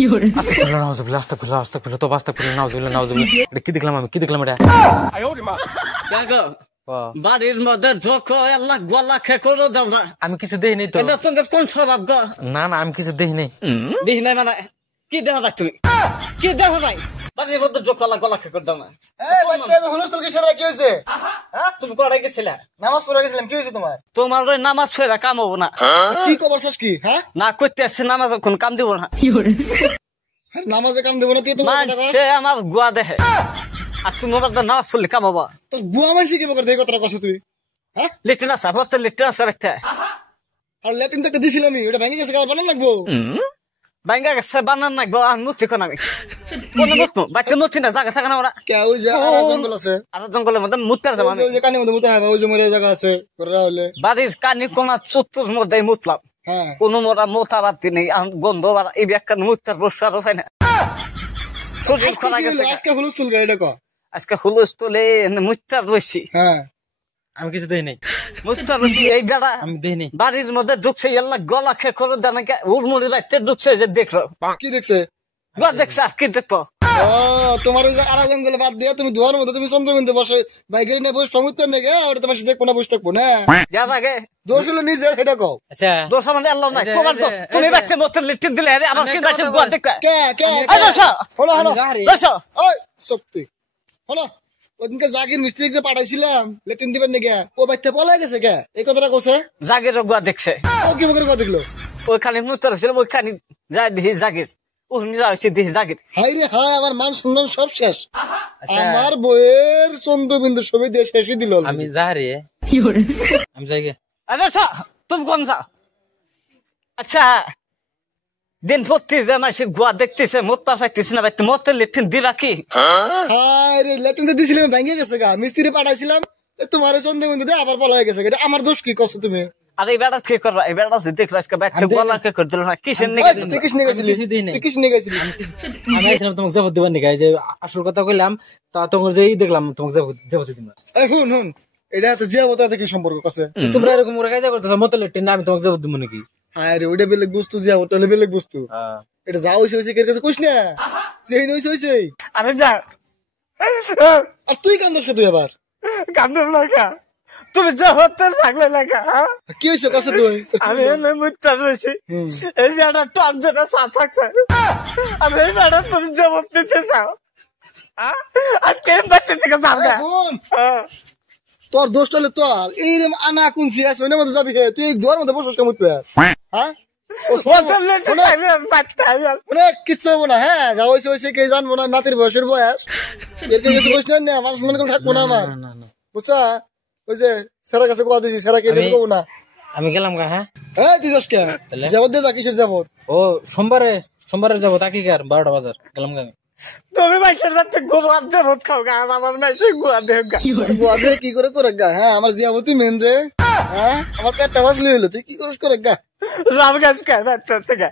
আস্তাগফিরুল্লাহ নাউজুবিল্লাহ আস্তাগফিরুল্লাহ আস্তাগফিরুল্লাহ তওবা আস্তাগফিরুল্লাহ নাউজুবিল্লাহ নাউজুবিল্লাহ এটা কি দেখলাম আমি কি দেখলাম এটা দেখো বাড়ির মধ্যে ঢোকো আল্লাহ গলা খেকো দাও না। আমি কিছু দেই নাই তো এটা তোমার কোন স্বভাব গো? না না আমি কিছু দেই নাই দেখি নাই মানে কি দেখো নাই তুমি কি দেখো নাই বাড়ির মধ্যে ঢোকো আল্লাহ গলা খেকো দাও না। এই বাচ্চা হুলস্থুল কিসের কি হইছে? হ্যাঁ তুমি করে গেছিলে নামাজ পড়ে গেছিলাম, কি হইছে তোমার? তোমার ওই নামাজ ফেরা কাম হবো না। কি কবরছস কি? হ্যাঁ না করতে আসছে নামাজ কোন কাম দিব না। নামাজে কাম দেব না তুই? তোমার কথা সে আমার গুয়া দেখে আর তুমি আমার নামাজ পড়লে কাম হবা। তো বুয়া মানসি কি করে দেই কথাটা কস তুই? হ্যাঁ লিটন আছে আমার তো লিটন আছে একটা আর ল্যাটিন তো একটা দিছিলাম আমি, ওটা ভেঙে গেছে, কাল বানান লাগবো। বাইঙ্গা গেছে বানান নাকবো আর মুক্তি কোন আমি কোন বস্তু বাচ্চা মুক্তি না জায়গা থাকে না ওরা কে ওই যে আর জঙ্গল আছে, আর জঙ্গলের মধ্যে মুত্তার যাবো আমি। ওই যে কানের মধ্যে মুতা হবে, ওই যে মরে জায়গা আছে করে হলে। বাড়ির কানি কোনা চত্বর মধ্যে মুতলাম হ্যাঁ কোন মোরা মোতা বাতি নেই গন্ধ এই ব্যাখ্যা মুত্তার বসে আর হয় না। শরীর আজকে খরা কি গেছে হলো? আজকে হুলস্থুল গাড়িটা ক। আজকে হুলুস তোলে মুত্তার বসি হ্যাঁ আমি কিছু দেই নাই মুত্তার বসি এই বেড়া আমি দেই নাই বাড়ির মধ্যে ঢুকছে আল্লাহ গলা খেয়ে করে দেন উড়মুড়ি বাইতে ঢুকছে যে দেখলো কি দেখছে? গলা দেখছে আর কি দেখবো। ও তোমার ওই যে আরা জঙ্গলে বাদ দিয়ে তুমি দুয়ার মধ্যে তুমি চন্দ্রবিন্দু বসে বাইকের নিয়ে বসে সমুদ্র নেগে ওটা তোমার সাথে দেখবো না, বসে থাকবো না। যার আগে দোষ হলো নিজের, সেটা কও। আচ্ছা দোষ আমাদের আল্লাহ নাই তোমার দোষ। তুমি বাইতে মতো লিটন দিলে আমার কি বাইতে গোয়া দেখবে কে কে এই বসো হলো হলো বসো ওই সত্যি হলো। ওদিনকে জাগির মিস্ত্রি যে পাঠাইছিলাম লেটিন দিবেন নাকি, ও বাইতে পলাই গেছে কে? এই কথাটা কইছে। জাগের গোয়া দেখছে ও কি বকরে কথা দেখলো? ওইখানে মুত্তর ছিল ওইখানে যাই দিহি জাগির উনি যাচ্ছে দিহি জাগির। হাই রে হাই, আমার মান সম্মান সব শেষ। আমার বইয়ের চন্দ্রবিন্দু ছবি দিয়ে শেষই দিল। আমি যাহারে আমি যাই গে আরে তুমি কোন যাও? আচ্ছা দিন ভর্তি যে মাসে গোয়া দেখতেছে মোত্তা পাইতেছে না বাইতে মতের লিটন দিবা কি? হাই রে লেটিন তো দিছিলাম ভেঙে গেছে গা, মিস্ত্রি পাঠাইছিলাম তোমার চন্দ্রবিন্দু দিয়ে আবার পলাই গেছে। এটা আমার দোষ কি করছো তুমি? আর এই বেড়া কি করবা? এই বেড়া দেখলো আজকে বাইতে গলা কে করে দিল না কিসের এই, নিকে তুই কিস নিয়ে গেছিলি? কিছু দেই নাই। তুই কিস নিয়ে গেছিলি? আমি আইছিলাম তোমাকে জবাব দিবার নাকি যে আসল কথা কইলাম তা তোমার যে দেখলাম তোমাকে জবাব দিলাম এই হুন হুন, এটা তো জিয়া মতো কি সম্পর্ক আছে? তোমরা এরকম ওরা কাজা করতেছ মত লেটেন আমি তোমাকে জবাব দিব নাকি হায় রে, ওইটা বেলেগ বস্তু, জিয়া মতো বেলেগ বস্তু। এটা যা হইছে হইছে, কের কাছে কইস না যে এই হইছে হইছে। আরে যা আর তুই কান্দস কে? তুই আবার কান্দন লাগা তুমি যা হতে লাগলে লাগা কি হইছে কাছে তুই? আমি এনে মুত্তা রয়েছি এই বেড়া টপ যেটা সাথ থাকছে আমি এই বেড়া তুমি জবাব দিতে চাও আজকে বাচ্চা থেকে যাবে হুন, তোর দোষটা হলে তোর এই রে আনা কুনছি আছে ওই মধ্যে যাবি হে? তুই দুয়ার মধ্যে বসস কেমন তুই? হ্যাঁ অনেক কিচ্ছু হবো না। হ্যাঁ যা হয়েছে হয়েছে, কে জানবো না, নাতির বয়সের বয়স এর কাছে বসে না, মানুষ মনে করে থাকবো না আমার, বুঝছা? ওই যে সেরার কাছে কথা দিছি, সেরা কে কাছে কবো না। আমি গেলাম গা হ্যাঁ হ্যাঁ তুই যাস কে? যাবত দিয়ে যা, কিসের যাবত? ও সোমবারে যাবো তাকি কার 12টা বাজার গেলাম গা তুমি মাইকের রাতে গোলাপ যাবত খাও গা আমার মাইসে গুয়া দেব গা বুয়া দিয়ে কি করে করে গা? হ্যাঁ আমার জিয়াবতী মেন রে। হ্যাঁ আমার পেটটা ভাসলি হইলো, তুই কি করিস করে গা? রাম গাছ খায় বাচ্চা থেকে